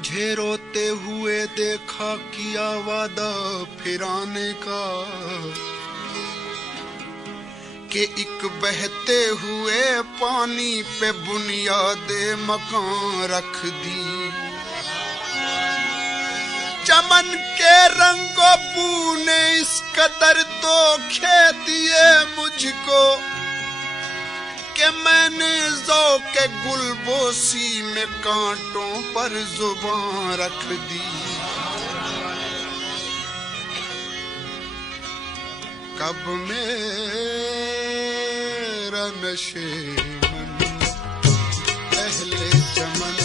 तुझे रोते हुए देखा, किया वादा फिर आने का, कि एक बहते हुए पानी पे बुनियादे मकान रख दी। चमन के रंगों बू ने इस कदर तो खे दिए मुझको, कि मैंने ज़ौक़े गुलबोसी में कांटों पर जुबान रख दी। कब मेरा नशेमन अहले चमन,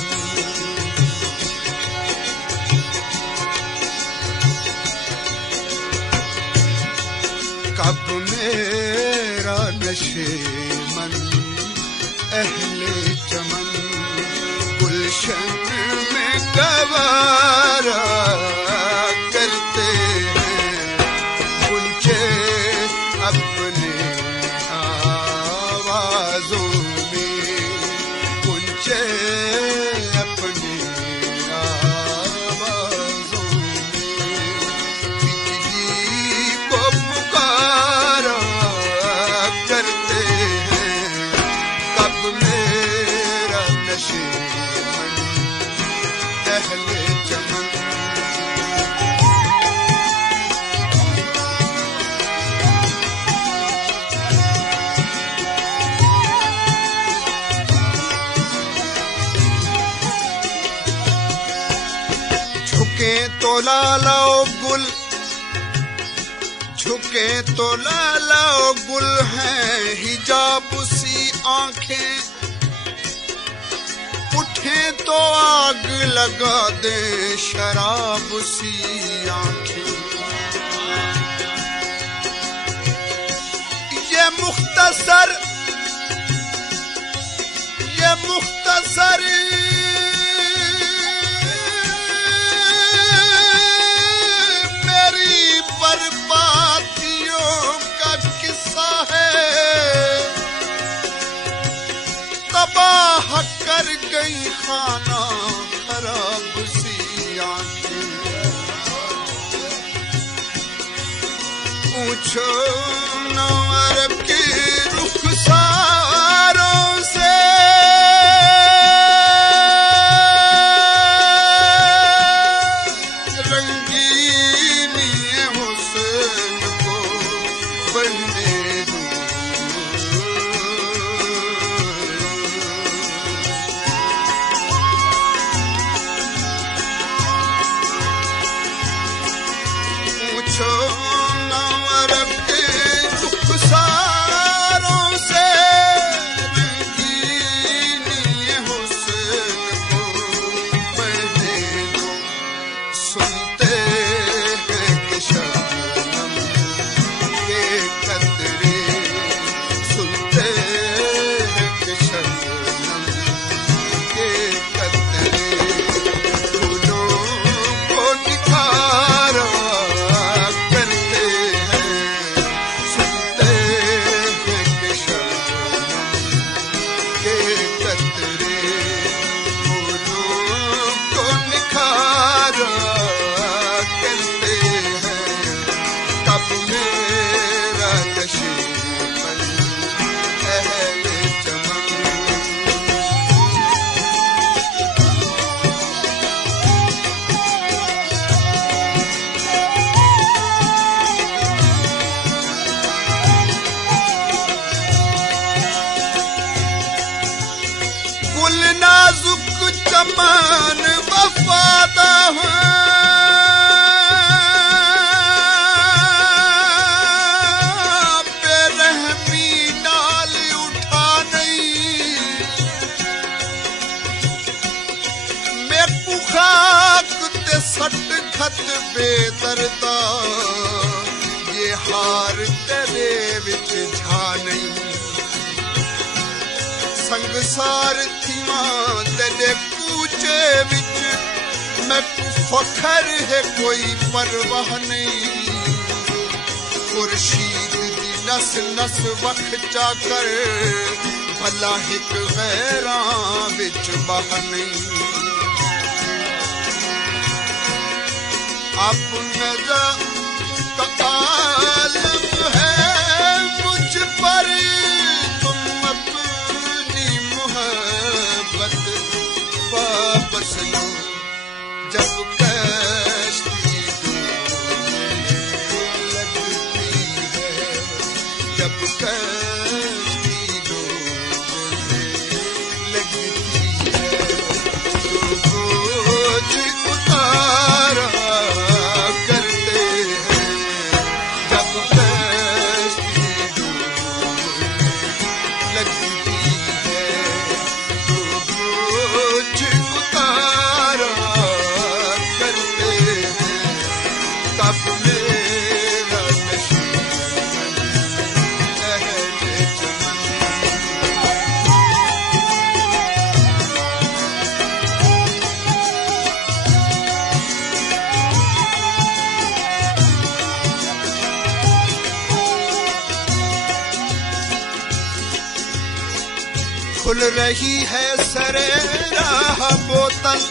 कब मेरा नशेमन अहले चमन गुलशन में गवारा करते हैं, गुंजे अपने आवाज़ों में, गुंजे अपने आवाज़ों में, बिजली को पुकारा करते हैं। कब मेरा नशेमन अहले चमन, झुके तो लालाओ गुल, झुके तो लालाओ गुल हैं हिजाब सी आंखें, उठे तो आग लगा दे शराब सी आंखें। ये मुख्तसर मेरी बर्बादियों का किस्सा है, तबाह कर गई खाना खराब सी आंखें। पूछो ना अरब की रुखसारों से, रंगीनी हुस्न को बढ़ने दो। पूछो ना अरब के रुखसारों से, रंगीनी हुस्न को बढ़ने दो। सुनते हैं कि शबनम के कतरे, सुनते हैं कि शबनम के कतरे फूलों को निखारा करते हैं। सुनते हैं कि शबनम के कतरे फूलों को निखारा करते हैं। तब मेरा नशेमन अहले चमन, गुल नाजुक चमन वफादा है, बेरहमी डाल उठा नहीं। मैं पुखाक ते सट खत बेदर्दा, ये हार तेरे विच झा नहीं। संगसार थीवां तेरे कूचे विच, मैं फखर है कोई परवाह नहीं। खुर्शीद दी नस नस वख चाकर, भला हिक गैरां विच बह नहीं। अपने का आलम है मुझ पर, तुम अपनी मोहब्बत वापस लो। जब कश्ती डूबने लगती है, जब कश्ती डूबने लगती है, तो बोझ उतारा करते हैं। जब कश्ती डूबने लगती है, तो बोझ उतारा करते हैं। कब मेरा नशीब अहले चमन। खुल रही है सरे राह बोतल,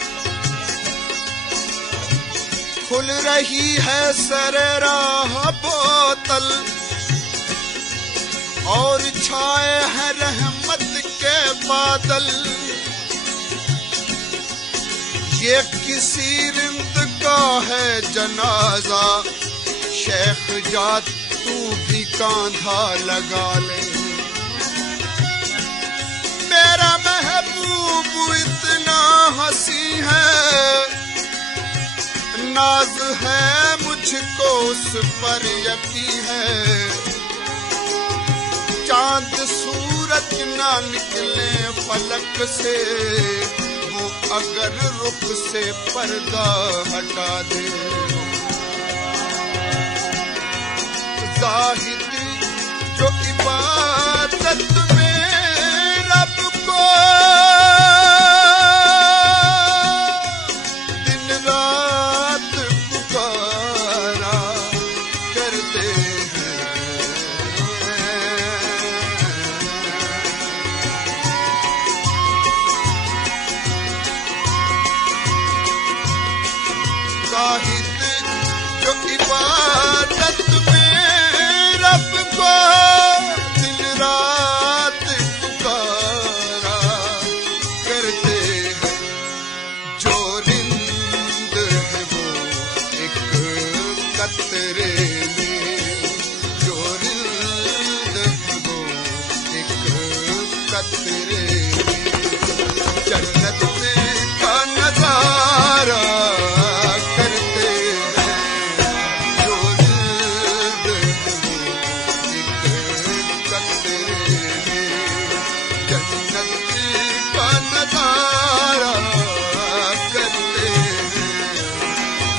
खुल रही है सरे राह बोतल, और छाए हैं रहमत के बादल। ये किसी रिंद का है जनाजा, शेख जात तू भी कांधा लगा ले। मेरा महबूब इतना हंसी है, नाज है मुझको उस पर यकीन है। चांद सूरज ना निकले फलक से, वो अगर रुख से पर्दा हटा दे। जाहिद जो इबादत में रब को दिन रात पुकारा करते हैं। जाहिद जो इबादत में रब को दिन रात पुकारा करते हैं। जो रिंद है वो एक कतरे में, जो रिंद है वो एक कतरे में। जन्नत का नजारा करते हैं। जो रिंद है वो एक कतरे में, जन्नत का नजारा करते हैं।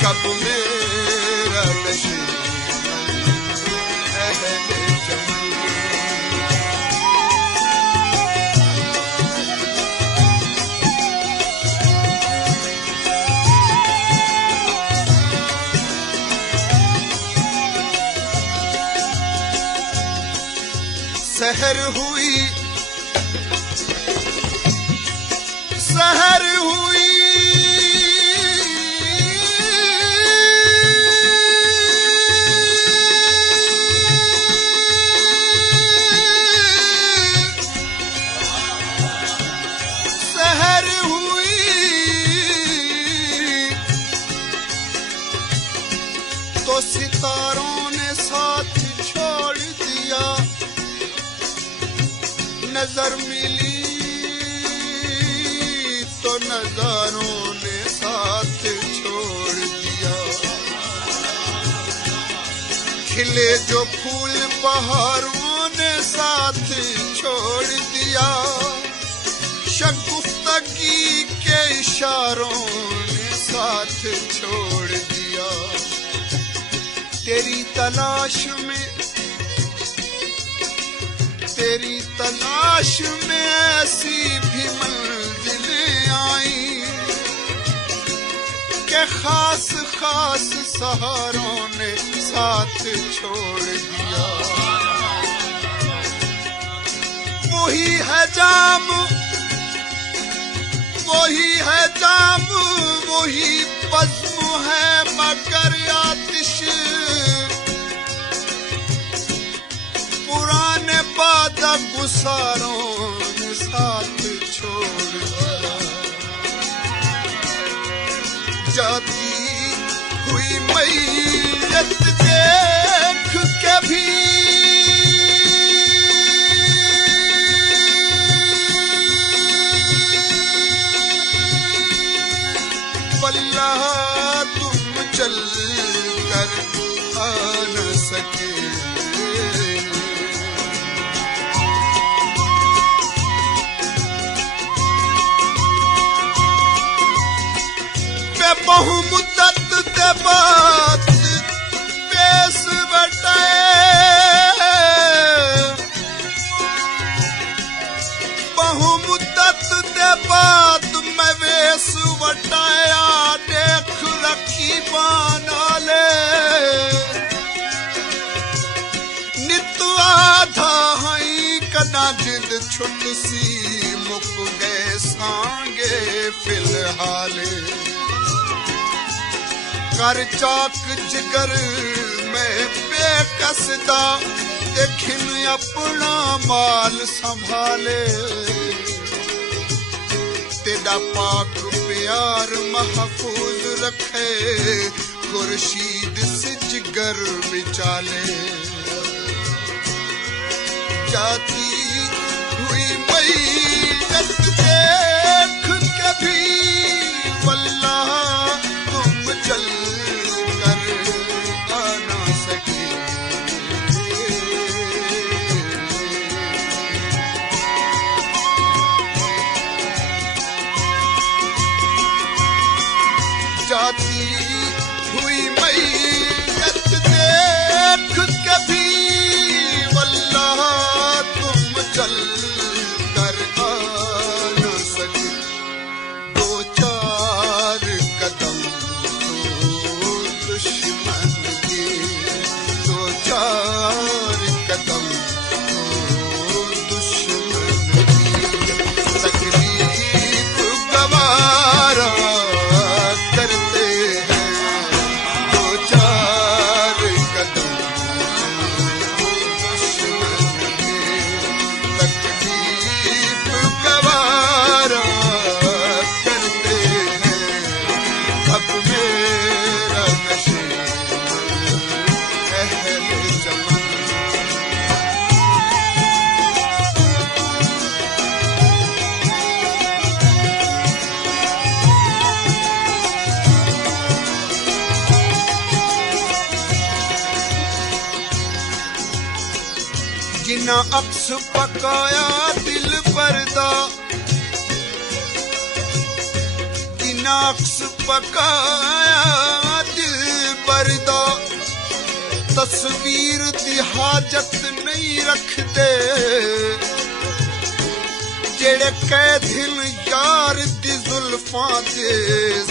कब मेरा नशीब अहले चमन। सहर हुई, सहर हुई, सहर हुई, तो सितारों ने साथ छोड़ दिया। नजर मिली तो नजारों ने साथ छोड़ दिया। खिले जो फूल बहारों ने साथ छोड़ दिया। शगुफ्तगी के इशारों ने साथ छोड़ दिया। तेरी तलाश में, तेरी तलाश में ऐसी भी मंजिलें आई के खास खास सहारों ने साथ छोड़ दिया। वही है जाम, वही है जाम, वही बज़्म है मगर आतिश पुराने वादा गुसारों ने साथ छोड़ दिया। जाती हुई मैयत देख के भी वल्लाह तुम चल कर आ न सके। बहुमुद्दत दे बाद पेश बटाए, बहुमुद्दत दे बाद मैं वेश बटाया। देख रखी बानाले नित आधा हई कना जिद छुट सी मुक गए सांगे फिलहाले। कर चाक जिगर में बेकसदा देखिन अपना माल संभाले। तेरा पाक प्यार महफूज रखे खुर्शीद से जिगर बिचाले। जाती हुई मैयत देख के भी वल्लाह तुम चल जाती हुई मैयत देख के भी वल्लाह तुम चल कर आ न सके। दो चार कदम तो दुश्मन के, दो चार कदम तो दुश्मन की तकलीफ गवारा जिना अक्स पकाया दिल परदा, जिना अक्स पकाया दिल परदा। तस्वीर दी हाजत नहीं रखदे जेड़े कैदिन यार दी जुल्फां दे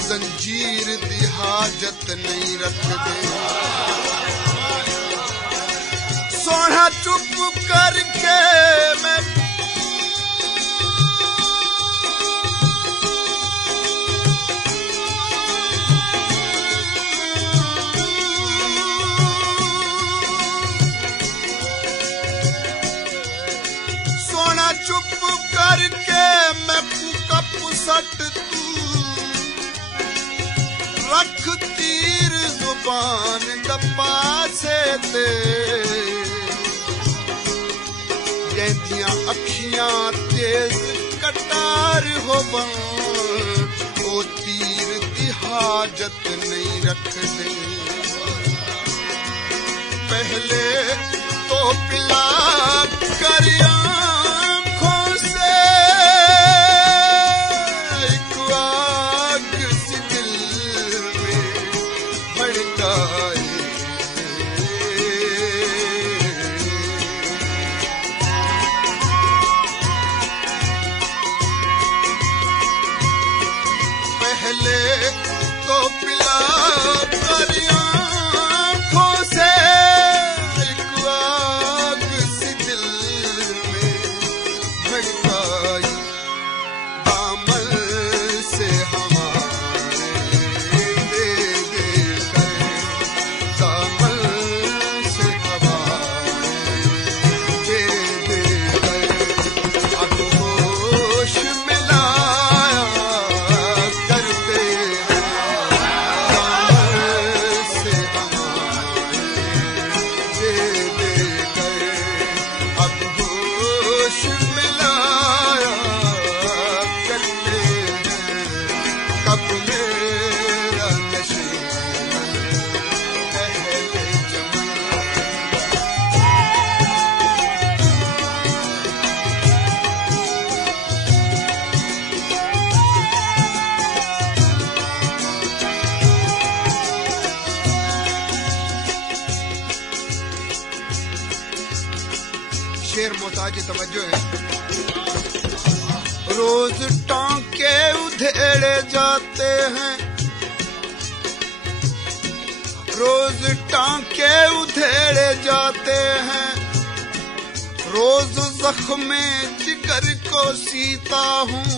जंजीर दी हाजत नहीं रखदे। सोना चुप करके मैं सोना चुप करके मैं कप सट तू रख तीर जुबान दबा से ते। जैदियां अखियां तेज कटार होवन ओ तीर दी हाजत नहीं रखदे। पहले तो पिला कर आँखों से एक आग सी दिल में भड़काए। पहले तो पिला कर आँखों से एक आग सी शेर मोहताज तवज्जो है। रोज टांके उधेड़े जाते हैं, रोज टांके उधेड़े जाते हैं, रोज जख्मे जिगर को सीता हूँ।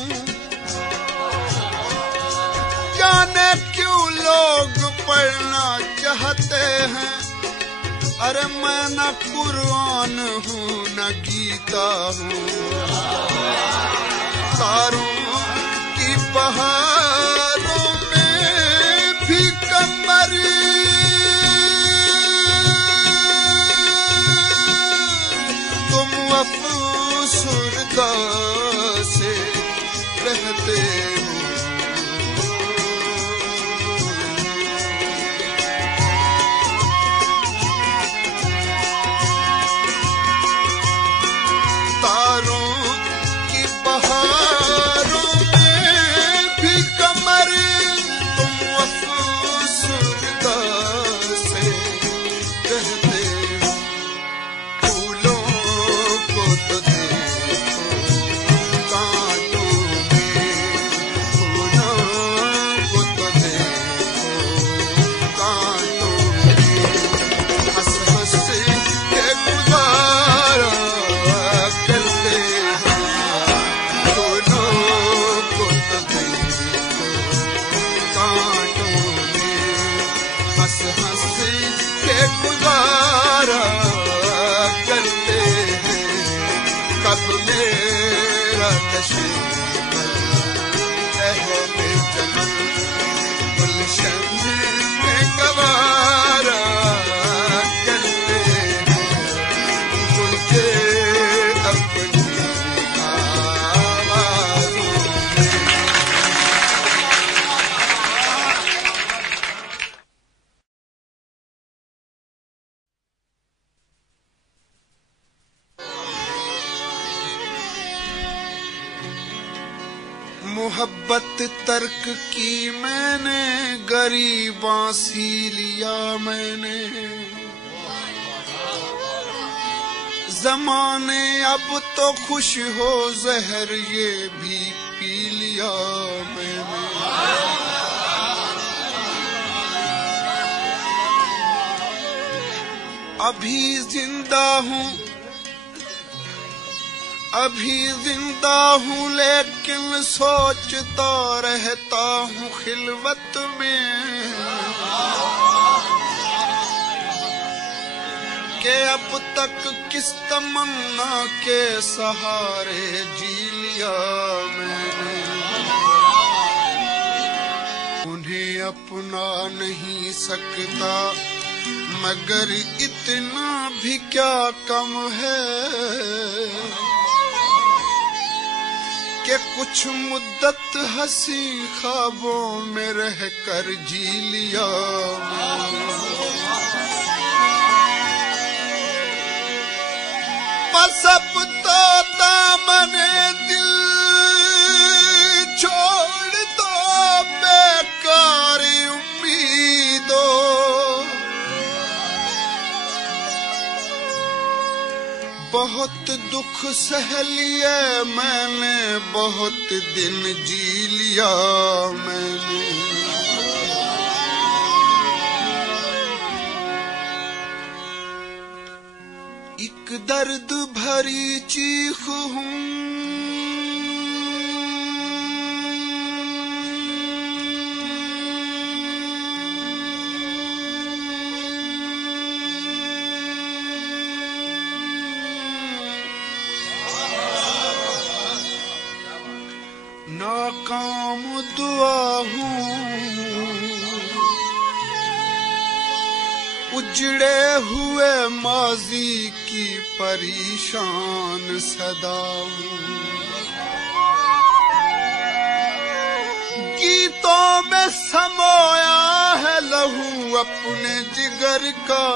जाने क्यों लोग पढ़ना चाहते हैं, अरे मैं न कुरान हूँ न गीता हूँ। तारों की बहारों में भी कमर तुम अफसुर्दा से रहते हो। मोहब्बत तर्क की मैंने, गरीबां सी लिया मैंने। ज़माने अब तो खुश हो, जहर ये भी पी लिया मैंने। अभी जिंदा हूँ, अभी जिंदा हूँ, लेकिन सोचता रहता हूँ खिलवत में कि अब तक किस तमन्ना के सहारे जी लिया मैंने। उन्हें अपना नहीं सकता, मगर इतना भी क्या कम है कि कुछ मुद्दत हंसी ख्वाबों में रहकर जी लिया। बस अब तो दामने दिल छोड़ दो, बेकार उम्मीदों। बहुत दुख सह लिए मैंने, बहुत दिन जी लिया मैंने। एक दर्द भरी चीख हूँ, नाकाम दुआ हूँ, उजड़े हुए माजी की परेशान सदा हूँ। गीतों में समोया है लहू अपने जिगर का,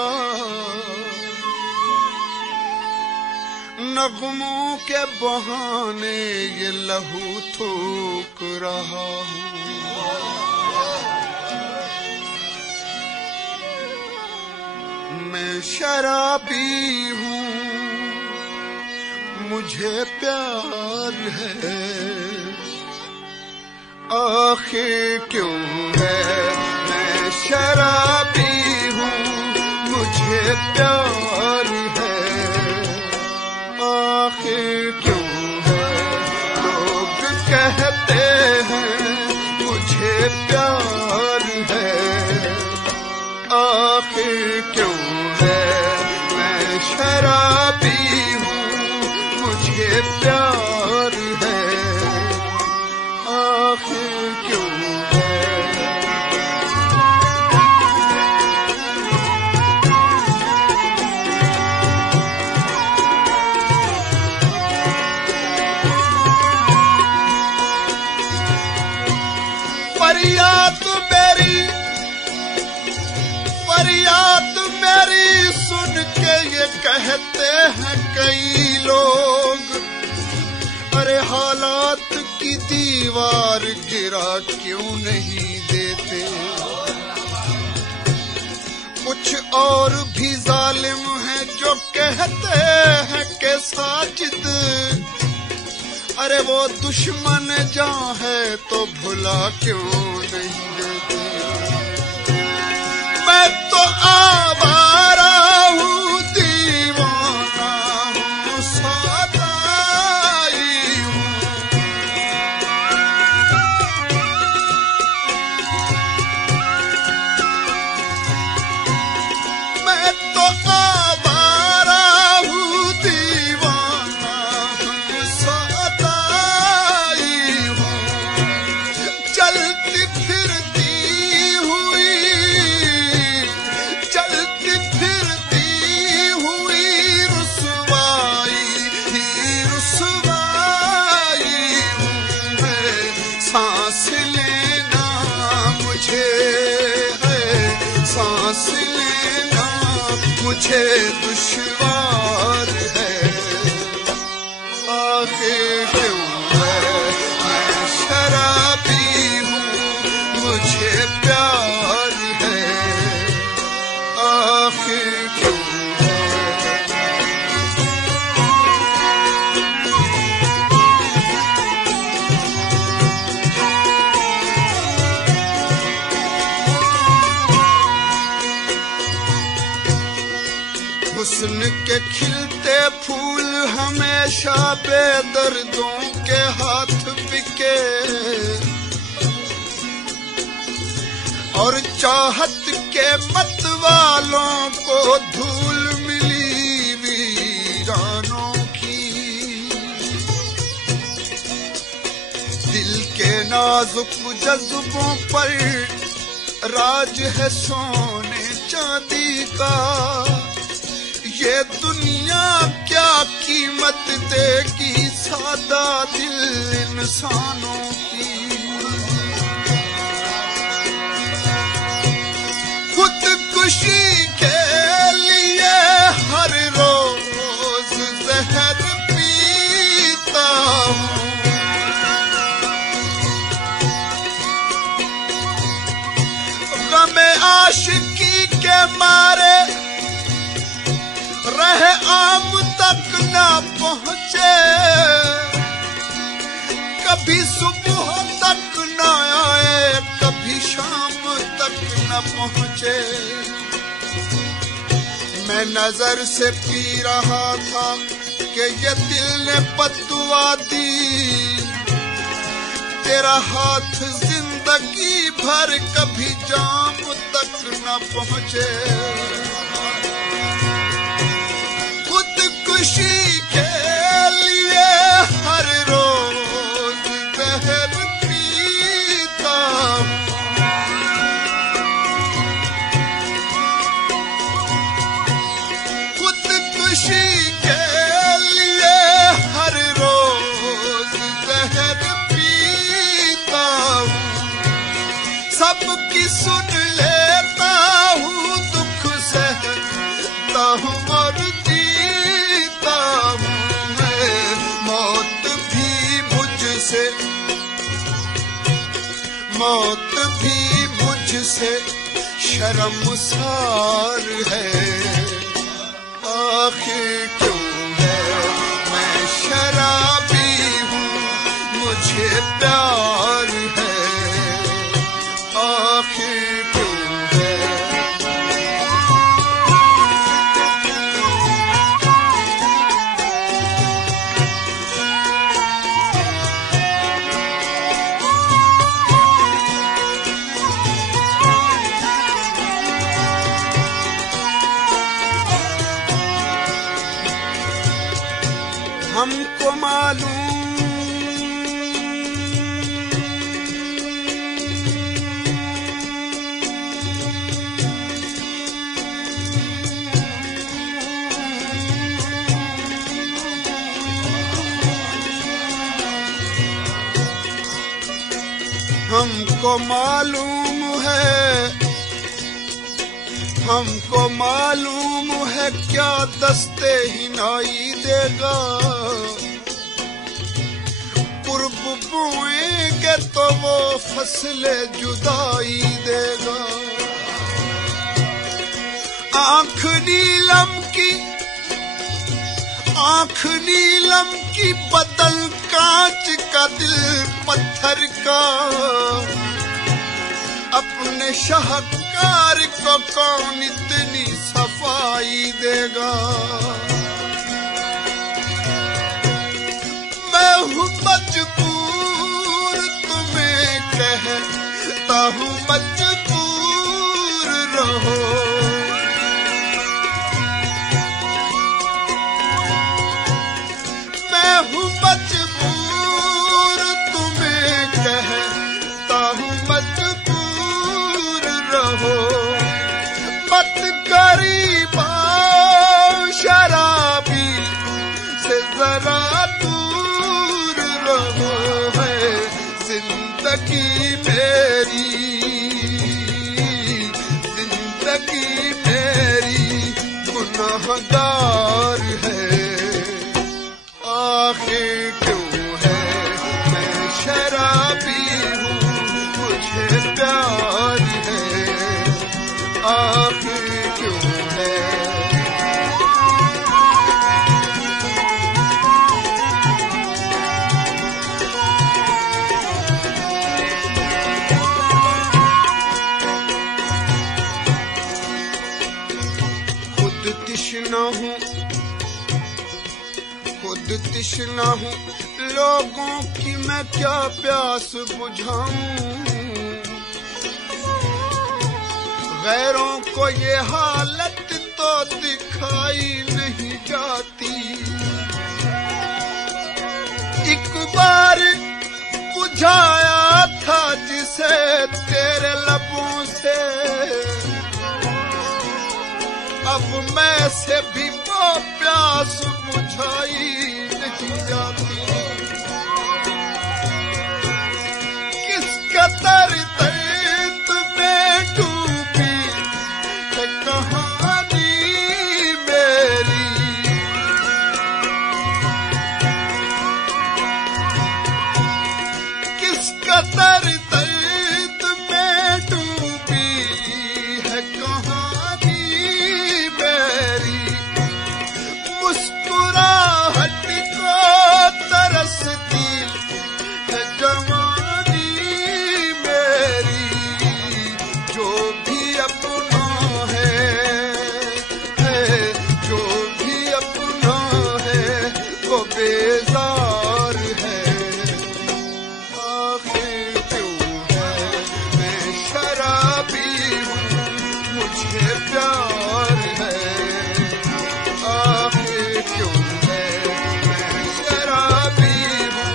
नगमों के बहाने ये लहू थूक रहा हूँ। मैं शराबी हूँ, मुझे प्यार है, आखिर क्यों है मैं शराबी हूँ, मुझे प्यार है, आखिर क्यों है लोग कहते हैं मुझे प्यार है, आखिर क्यों है मैं शराबी हूँ, मुझे प्यार है, आखिर क्यों है। फरियाद मेरी सुन के ये कहते हैं कई लोग, अरे हालात की दीवार गिरा क्यों नहीं देते। कुछ और भी जालिम हैं जो कहते हैं कि साजिद, अरे वो दुश्मन जहाँ है तो भुला क्यों नहीं देते। मैं तो आवारा हूँ, दीवाना हूँ, सदाई हूँ, मैं तो आवारा हूँ, दीवाना हूँ, सदाई हूँ, चलती फिरती सांस लेना मुझे है, सांस लेना मुझे दुश्वार है, आखिर क्यों है मैं शराबी हूँ, मुझे प्यार है, आखिर क्यों है। हुस्न के खिलते फूल हमेशा बेदर्दों के हाथ बिके, और चाहत के मत वालों को धूल मिली वीरानों की। दिल के नाजुक जज्बों पर राज है सोने चांदी का, ये दुनिया क्या कीमत देगी सादा दिल इंसानों की। खुदकुशी के लिए हर रोज जहर पीता हूँ, गमे आशिकी के मारे रहे आम तक ना पहुँचे, कभी सुबह तक न आए, कभी शाम तक न पहुँचे। मैं नजर से पी रहा था कि ये दिल ने बद्दुआ दी, तेरा हाथ जिंदगी भर कभी जाम तक न पहुँचे। खुशी के लिए हर रोज जहर पीता हूँ, खुदकुशी के लिए हर रोज जहर पीता हूँ, सबकी सुन लेता हूँ, दुख सहता हूँ और मौत भी मुझसे शर्मसार है, आखिर क्यों है मैं मुझे प्यार है, आखिर क्यों है। हमको मालूम हमको मालूम है क्या दस्ते हिनाई देगा। कुर्ब बोएंगे तो वो फसले जुदाई देगा। आंख नीलम की बदल कांच का दिल पत्थर का। अपने शाहकार को कौन इतनी सफाई देगा। मैं हूँ मजबूर तुम्हें कहता हूँ मजबूर रहो। मैं हूँ मजबूर तुम्हें कहता हूँ मजबूर रहो। मत गरीबा शराबी से जरा दूर रहो। है जिंदगी मेरी गुनाहगार है, आखिर क्यों है। मैं शराबी हूँ मुझे प्यार है, आखिर क्यों है। खुद तिश्ना हूँ लोगों की मैं क्या प्यास बुझाऊं। गैरों को ये हालत तो दिखाई नहीं जाती। एक बार बुझाया था जिसे तेरे लबों से, अब मैं से भी वो प्यास बुझाई नहीं जाती। किस कदर दर्द में डूबी है कहानी मेरी। किस कदर दर्द में डूबी है कहानी मेरी। मुस्कुराहट को तरसती है जवानी मेरी। जो भी अपना है जो भी अपना है वो बेजार है, आखिर क्यों है। मैं शराबी हूँ मुझे प्यार है, आखिर क्यों है। मैं शराबी हूँ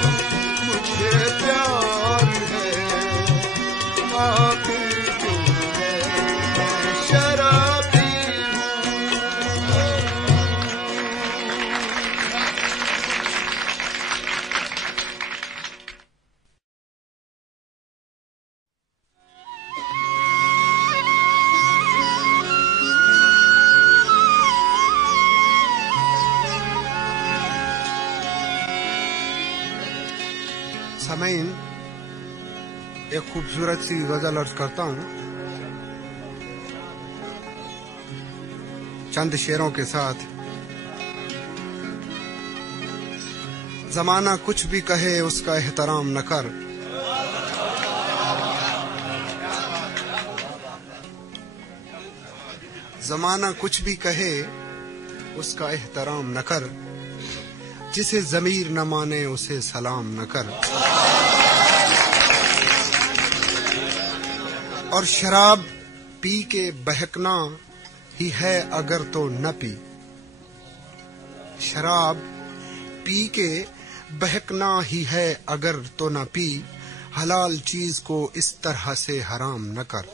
मुझे प्यार है, आखिर क्यों है। मैं शराबी सामईन एक खूबसूरत सी गजल अर्ज करता हूँ चंद शेरों के साथ। जमाना कुछ भी कहे उसका एहतराम न कर। जमाना कुछ भी कहे उसका एहतराम न कर, जिसे ज़मीर न माने उसे सलाम न कर। और शराब पी के बहकना ही है अगर तो न पी। शराब पी के बहकना ही है अगर तो न पी। हलाल चीज को इस तरह से हराम न कर।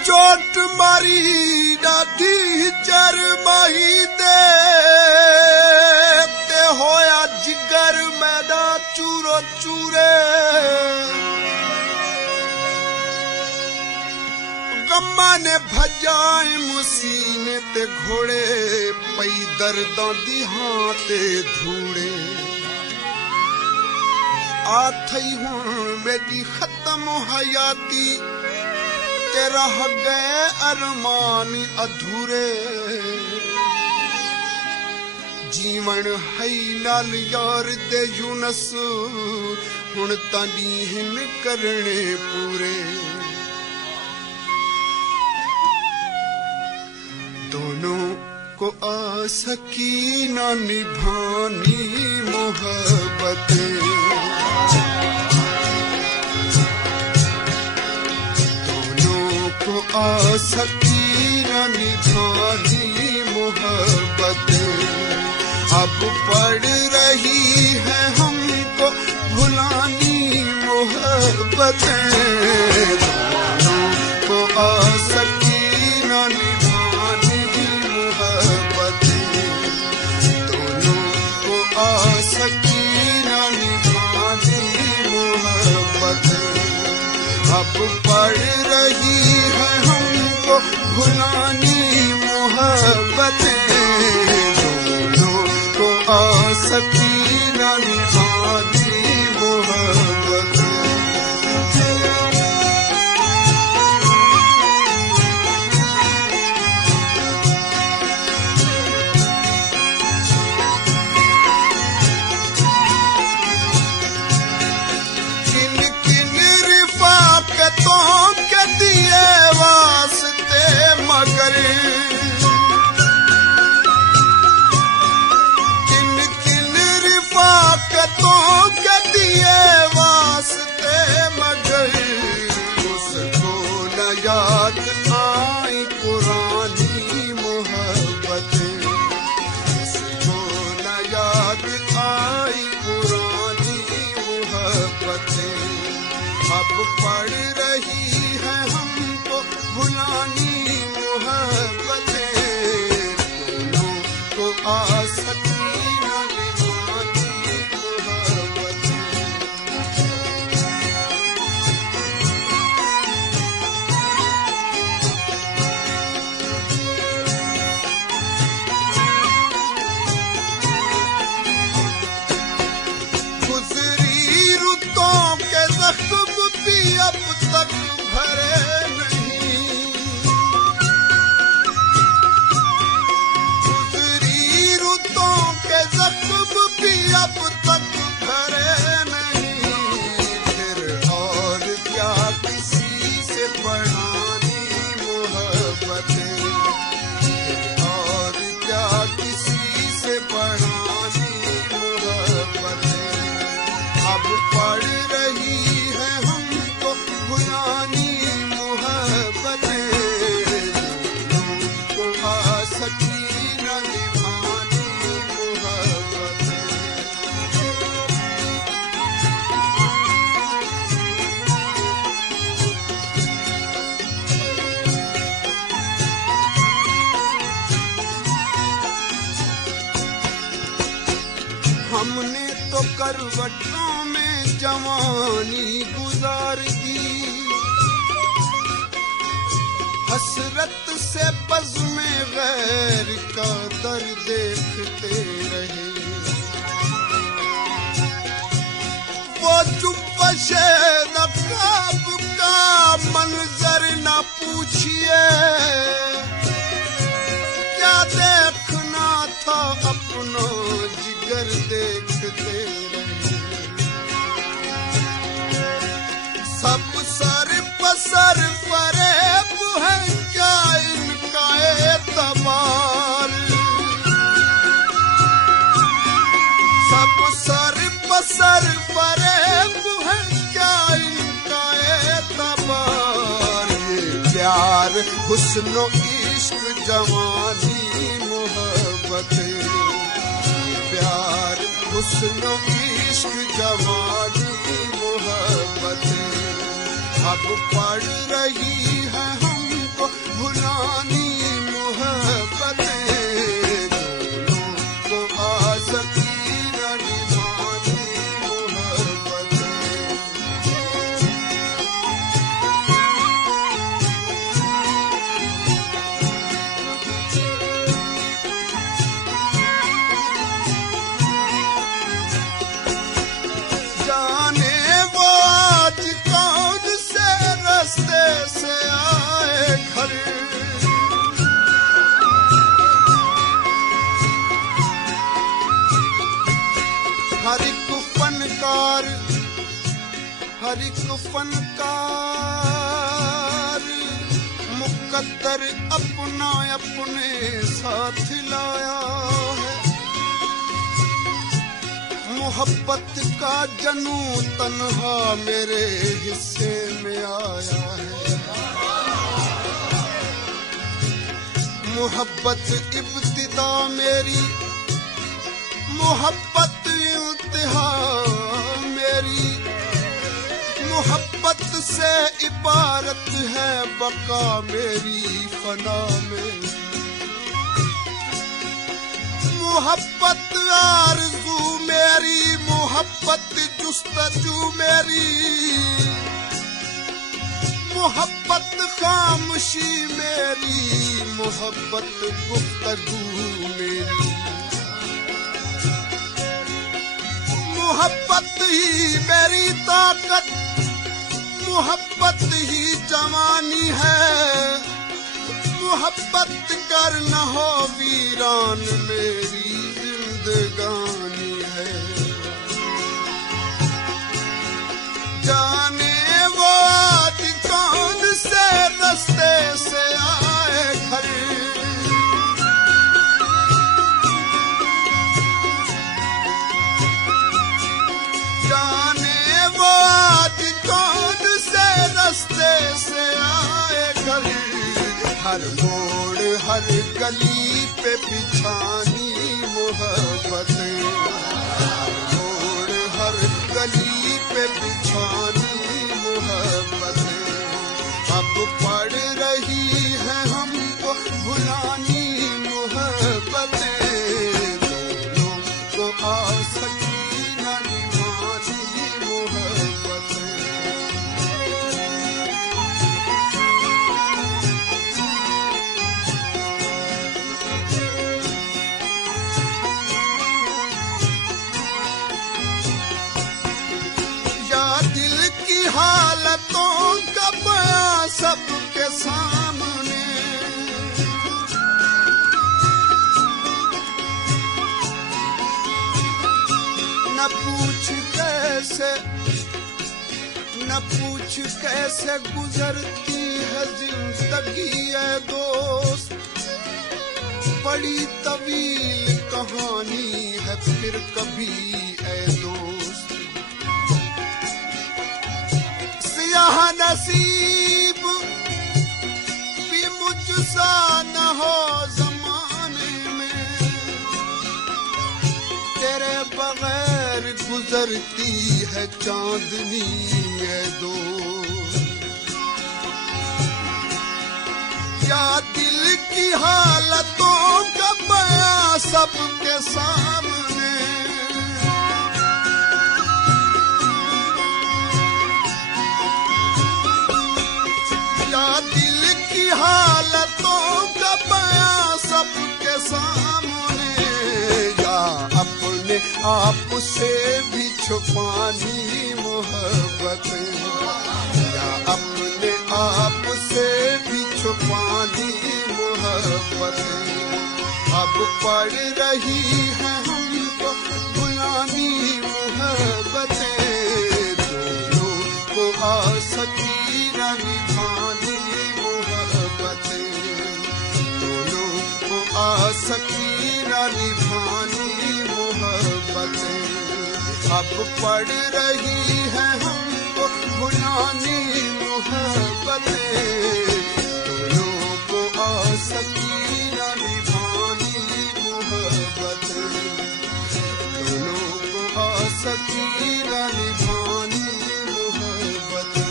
चोट मारी डाठी चरमाही दे ते होया जिगर मैदा चूरो चूरे। गम्मा ने भजाए मुसीने ते घोड़े पई दर्दां दी हां ते धूड़े। आ थई हुण मेरी खत्म हयाती ते रह गए अरमान अधूरे। जीवन है नाल यार दे यूनस हुण तानी हिन करने पूरे। दोनों को आ सकी ना निभानी मोहब्बतें। आ सकी न निभानी मोहब्बतें। अब पड़ रही है हमको भुलानी मोहब्बतें। दोनों को आ सकी न निभानी मोहब्बतें। दोनों को आ सकी न निभानी मोहब्बतें। अब पड़ रही है हमको भुलानी मोहब्बतें। दोनों को आ सकी न निभानी मोहब्बतें। किन किन रिफाकतों के दिए वास्ते मगर किन किन रिफाकतों के दिए वास्ते मगर उसको न याद आई पुरानी मोहब्बतें। उसको न याद आई पुरानी मोहब्बतें। अब पड़ रही है हमको भुलानी मोहब्बतें। दोनों को आ सकी न निभानी मोहब्बतें। गुजरी रुतों के जख्म भी अब तक भरे नहीं। गुजरी रुतों के जख्म भी अब तक भरे नहीं। फिर और क्या किसी से बढ़ानी मोहब्बतें। फिर और क्या किसी से बढ़ानी मोहब्बतें। अब पड़ रही है हमको भुलानी मोहब्बतें। दोनों को आ सकी न निभानी मोहब्बतें। हमने तो करवटों में जवानी गुजार दी। हसरत से बज़्म गैर का दर देखते रहे। वो जुम्बशे नकाब का मंजर न पूछिए, क्या देखना था अपना जिगर देखते रहे। सब सर पसर फरेब है क्या इनका एतबार। सब सर पसर फरेब है क्या इनका एतबार। ये प्यार हुस्न इश्क जवानी मोहब्बत, प्यार हुस्न इश्क जवानी मोहब्बत अब पड़ रही है हमको भुलानी मोहब्बत। दोनों को आसकी न निभानी मोहब्बत। जाने वो आज कौन से रास्ते से आए घर, हर एक फनकार मुकद्दर अपना अपने साथ लाया है। मोहब्बत का जनू तन्हा मेरे हिस्से में आया है। मोहब्बत इब्तिदा मेरी, मोहब्बत इंतहा मेरी। मोहब्बत से इबारत है बका मेरी फना में। मोहब्बत आरज़ू मेरी, मोहब्बत जुस्तजू मेरी। मोहब्बत खामोशी मेरी, मोहब्बत गुफ्तगू मेरी। मोहब्बत ही मेरी ताकत, मोहब्बत ही जवानी है। मोहब्बत कर न हो वीरान मेरी जिंदगानी है। जाने वो आज कौन से रास्ते से आए घर, जाने वो आज कौन से रास्ते से आए घर। हर मोड़ हर गली पे बिछानी मोहब्बत, हर मोड़ हर गली पे बिछानी मोहब्बत अब पड़ रही है हमको भुलानी मोहब्बत। दोनों को आसकी न निभानी मोहब्बत। हालतों का बयां सबके सामने, न पूछ कैसे गुजरती है जिंदगी है दोस्त। बड़ी तवील कहानी है फिर कभी ऐ दोस्त। यहाँ नसीब भी मुझसा न हो जमाने में, तेरे बगैर गुजरती है चांदनी है दो। या दिल की हालतों का बयां सबके सामने, हालतों का बयां सबके सामने। या अपने आप से भी छुपानी मोहब्बत, या अपने छुपानी मोहब्बतें अब पड़ रही है हमको बुलानी मोहब्बतें दोनों को आसकी न निभानी मोहब्बतें दोनों को आसकी न निभानी मोहब्बतें अब पड़ रही है हमको बुलानी मोहब्बतें दोनों को आसकी न निभानी मोहब्बतें दोनों को आसकी न निभानी मोहब्बतें।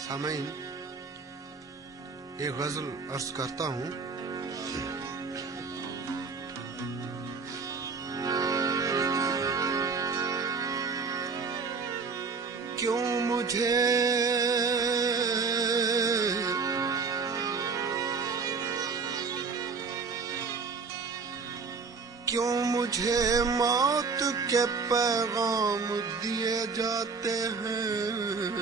सामईन, एक गजल अर्ज करता हूँ। क्यों मुझे मौत के पैगाम दिए जाते हैं,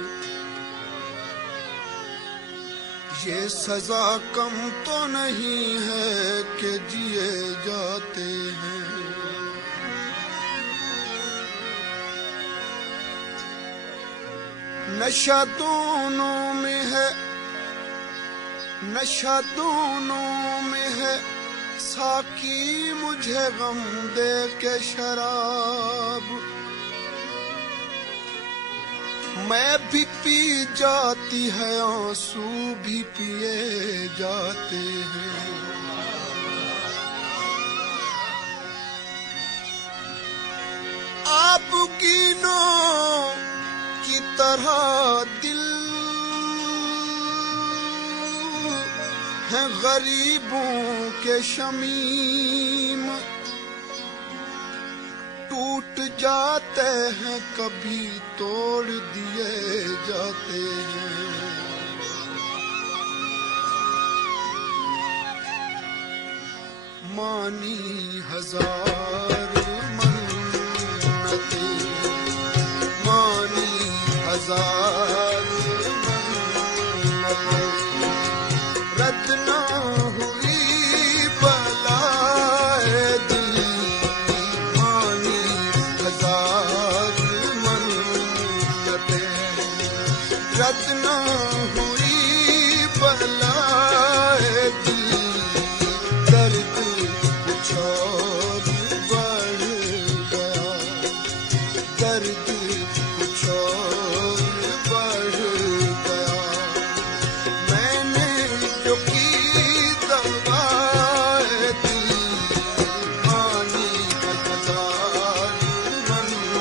ये सजा कम तो नहीं है कि जिए जाते हैं। नशा दोनों में है, नशा दोनों में है, साकी मुझे गम दे के शराब मैं भी पी जाती है, आंसू भी पिए जाते हैं। आप कीनों की तरह दिल है गरीबों के शमीम, टूट जाते हैं कभी तोड़ दिए जाते हैं। मानी हजार मन्नतें, मानी हजार मन्नतें, रद्द ना हुई बलाए दिल, मानी हजार मन्नतें, रद्द ना हुई बलाए दिल, दर्द कुछ और बढ़ गया, दर्द कुछ और बढ़ गया। मैंने जो की दवाए दिल, मानी हजार मन्नतें।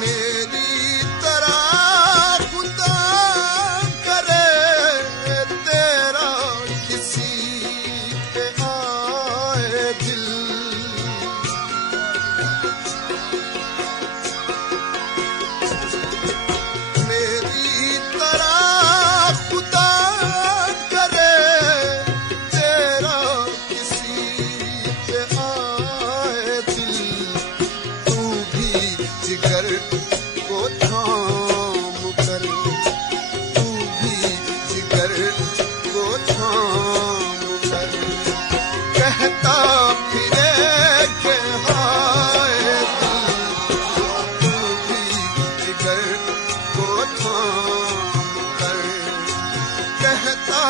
मेरी तरह खुदा करे तेरा किसी पे आए दिल, मेरी तरह खुदा करे तेरा किसी पे आए दिल, तू भी जिगर को थाम कर, तू भी जिगर को थाम कर, कहता फिरे के हाय दिल, तू भी जिगर को थाम कर, कहता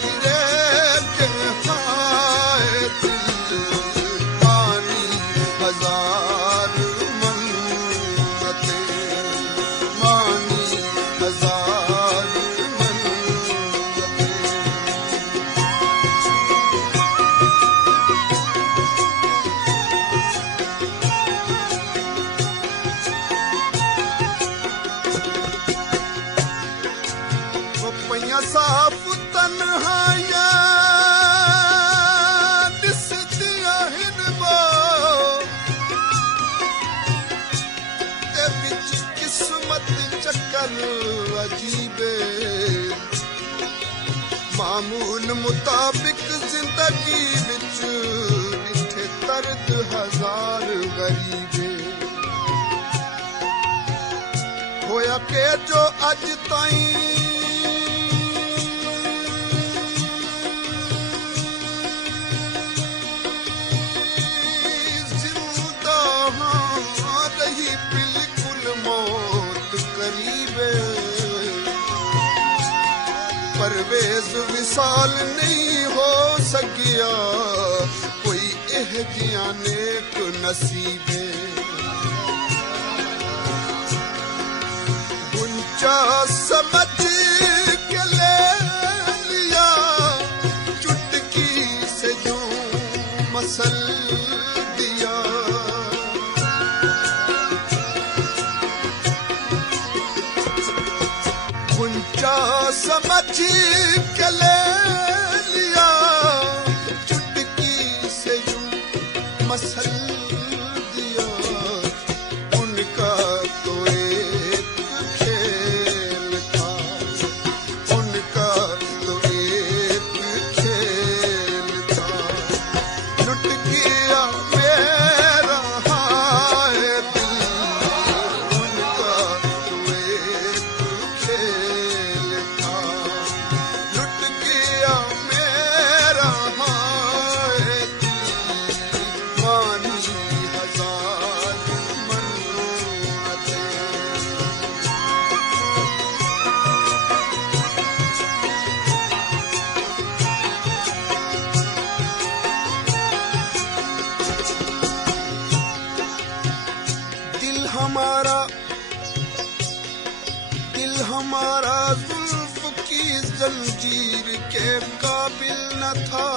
फिरे के हाय दिल, मानी हजार मन्नतें, मानी हजार मन्नतें। अजीबे मामूल मुताबिक जिंदगी विच इत्थे दर्द हजार गरीबे होया के जो अज ताईं जिंदा रही बिल्कुल मौत करीबे परवेज विसाल नहीं हो सकिया कोई एह जिया नेक नसीबे गुंचा समझ के ले लिया चुटकी से यूं मसल दिया गुंचा समझ के ले लिया चुटकी से यूं मसल दिया उनका तो एक खेल था उनका तो एक खेल था लुट गया मेरा हाय दिल उनका तो एक खेल था लुट गया मेरा हाय दिल मानी हजार मन्नतें दिल हमारा जुल्फ की जंजीर के काबिल न था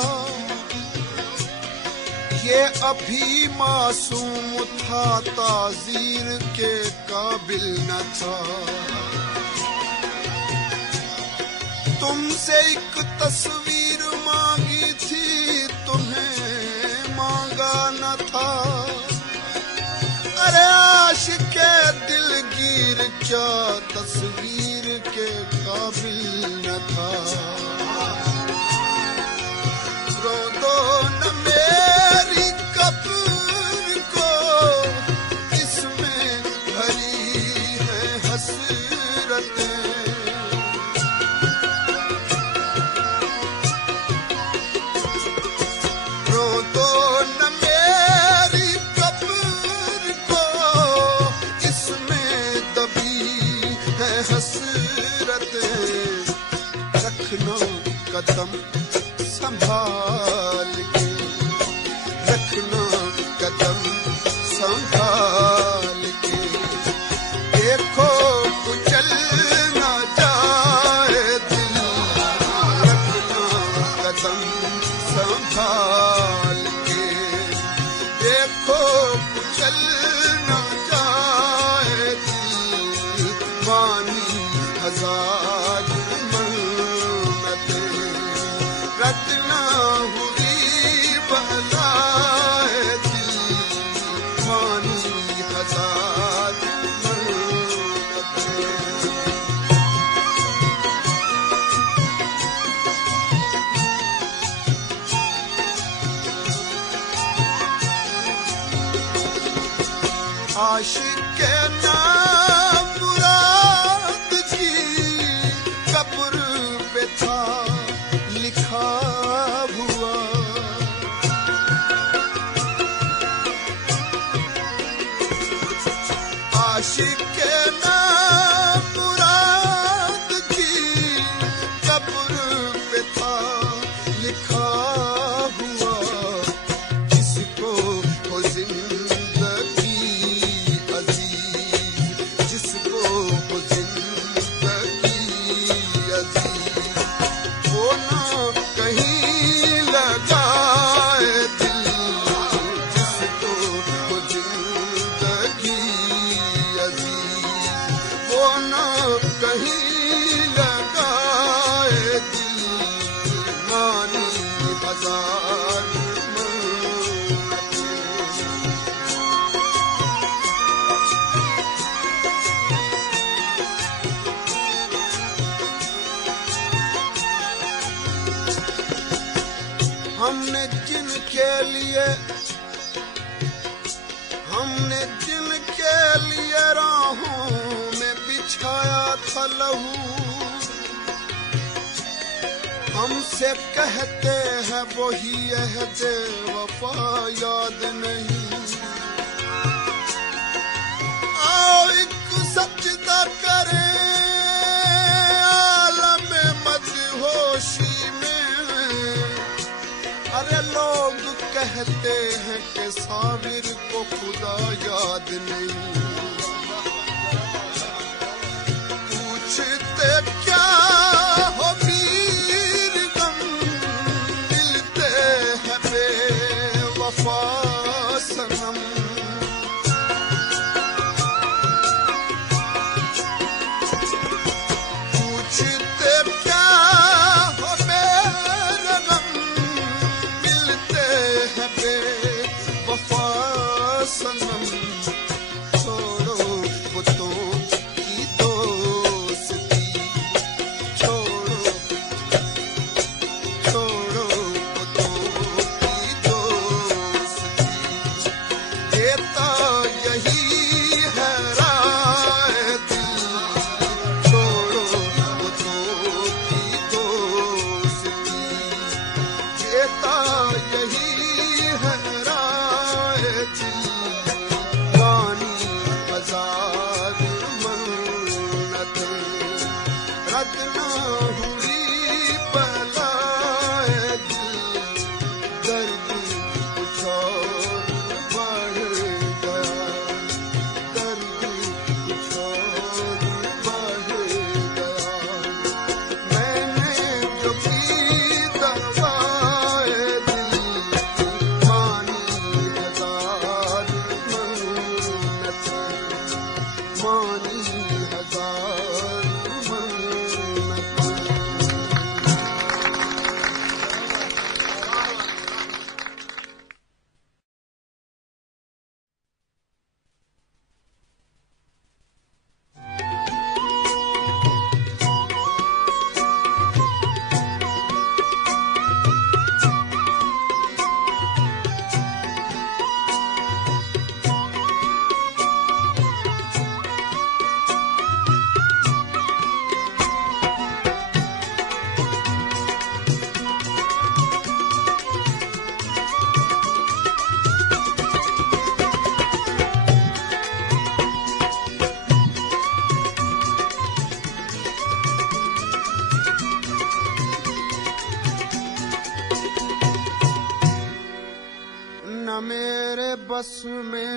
ये अभी मासूम था ताजीर के काबिल न था तुमसे एक तस्वीर मांगी थी तुम्हें मांगा न था अरे आशिक़े दिलगीर क्या तस्वीर के काबिल न था रो दो न मेरी कब्र को इसमें भरी है हसरतें रो दो न मेरी कब्र को इसमें दबी है हसरतें रखना कदम संभाल के रखना कदम संभाल के देखो कुचल ना जाए दिल रखना कदम संभाल के देखो कुचल ना जाए दिल मानी हजार मन्नतें रटना हुई बलाए दिल मानी हजार मन्नतें आशिक के नाम मुराद की कब्र पे था लिखा हुआ आशिक के नाम मुराद की कब्र पे था लिखा हुआ जिसको हो जिंदगी अजीज जिसको हो जिंदगी अजीज वो ना कहीं लगाए दिल जिसको हो जिंदगी अजीज लिए, हमने जिनके लिए राहों में बिछाया था लहू, हमसे कहते हैं वही अहदे वफा याद नहीं। आओ एक सजदा करें आलम मदहोशी में, अरे लोग कहते हैं कि साबिर को खुदा याद नहीं। पूछते क्या हो मीर गम, मिलते हैं बेवफा सनम। पूछते क्या हो मेरे गम, मिलते हैं बेवफा सनम। छोड़ो बुतों की दोस्ती, छोड़ो बुतों की दोस्ती, देता यही है राय दिल। छोड़ो बुतों की दोस्ती, देता यही है राय दिल। रानी हजार मन्नत रद ना हुई बलाए दिल। दर्द कुछ और बढ़ गया, दर्द कुछ और बढ़ गया। मैंने जो पी दवाए दिल, मानी हजार मन्नत, मानी हजार मन्नत। न मेरे बस में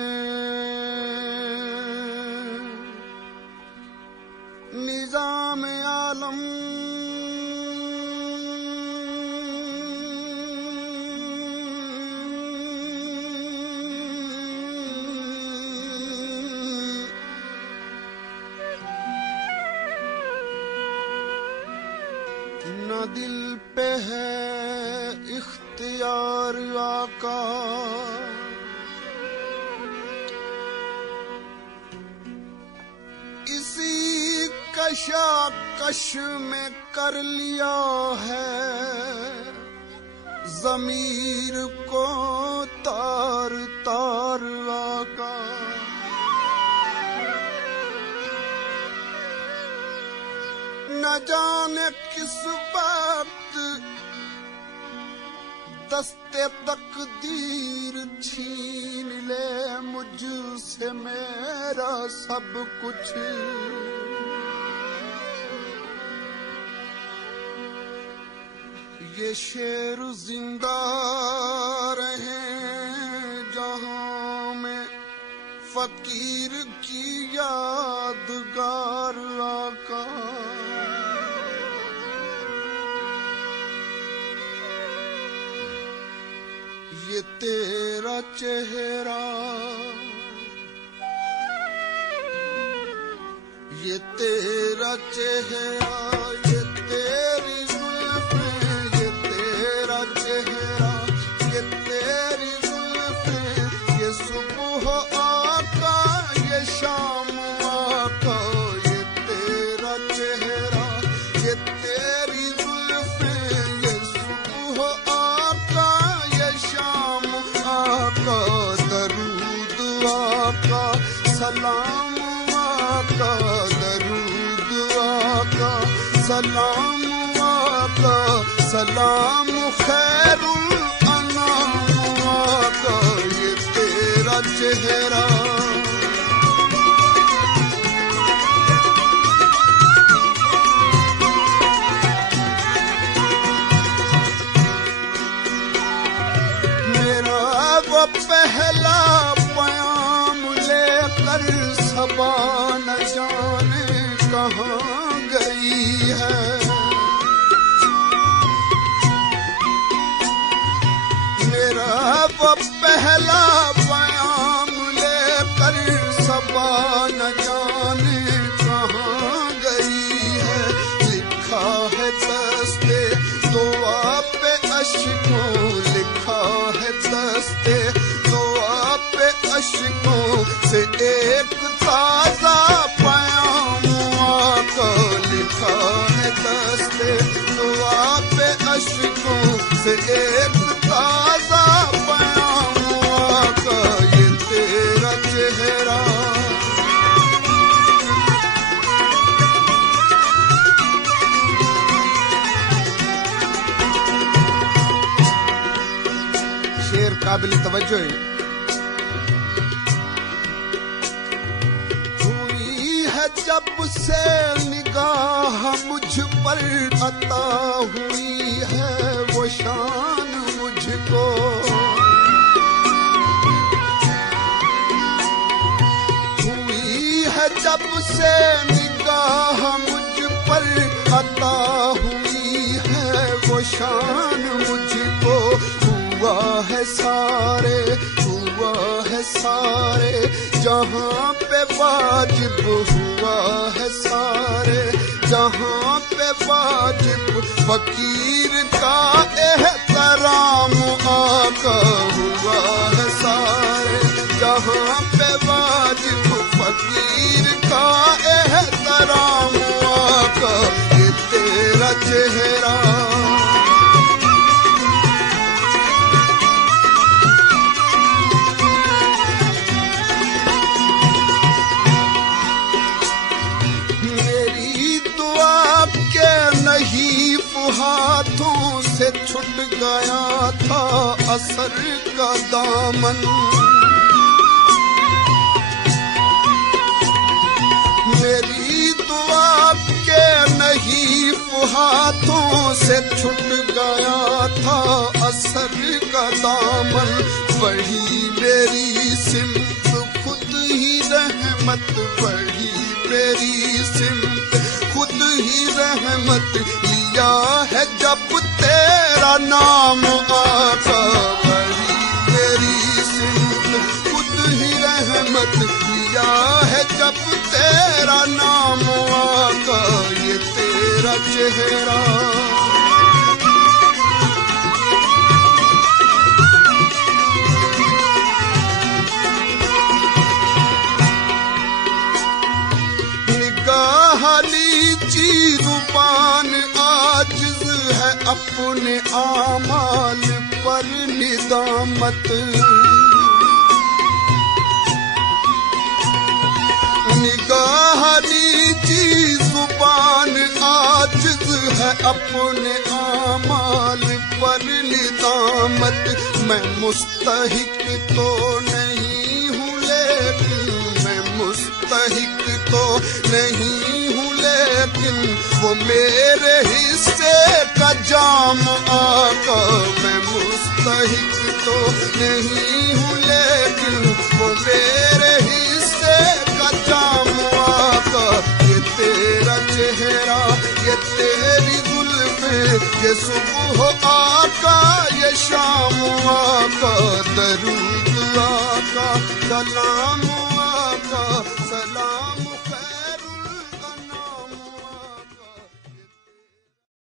निजाम आलम, न दिल पे है इख्तियार आका। इसी कशाकश में कर लिया है ज़मीर को तार तार आका। न जाने किस वक्त दस्ते तकदीर छीन ले मुझसे मेरा सब कुछ। ये शेर जिंदा रहे जहां में फकीर की यादगार आका। ये तेरा चेहरा, ये तेरा चेहरा, ये तेरी जुल्फें, ये तेरा चेहरा, ये तेरी जुल्फें, ये सुबह आका, ये शाम आका। ये तेरा चेहरा, ये तेरी जुल्फें, ये सुबह आका, ये शाम सलाम आका सलाम खैरुल अनाम आका ये तेरा चेहरा। मेरा वो पहला प्याम लेकर सबा न जाने कहाँ गई है। मेरा वो पहला प्याम लेकर सबा न जाने कहाँ गई है। लिखा है दस्ते दुआ पे अश्कों, लिखा है दस्ते दुआ पे अश्कों से एक ताजा प्याम आका। लिखा है दस्ते दुआ पे अश्कों से एक ताजा प्याम आका ये तेरा चेहरा। शेर काबिल तवज्जो है। हुई है जब से निगाह मुझ पर अता हुई है वो शान मुझको। हुई है जब से निगाह मुझ पर अता हुई है वो शान मुझको। हुआ है सारे जहाँ पे वाजिब, हुआ है सारे जहाँ पे वाजिब फकीर का एहतराम आका। हुआ है सारे जहाँ पे वाजिब फकीर का एहतराम आका ये तेरा चेहरा। हाथों से छूट गया था असर का दामन। मेरी दुआ के नहीं हाथों से छूट गया था असर का दामन। वही मेरी सिमत खुद ही रहमत, वही मेरी सिमत खुद ही रहमत लिया है जब तेरा नाम आका। वही मेरी सिमत खुद ही रहमत लिया है जब तेरा नाम आका ये तेरा चेहरा। जुबान आजिज़ है अपने आमाल पर निदामत। निगाह नीची जुबान आजिज़ है अपने आमाल पर निदामत। मैं मुस्तहिक तो नहीं हूँ लेकिन, मैं मुस्तहिक तो नहीं हूँ लेकिन वो मेरे हिस्से का जाम आका। मैं मुस्तहिक तो नहीं हूँ लेकिन वो मेरे हिस्से का जाम आका ये तेरा चेहरा, ये तेरी जुल्फ़ें, ये सुबह आका ये शाम आका। दरूद आका सलाम आका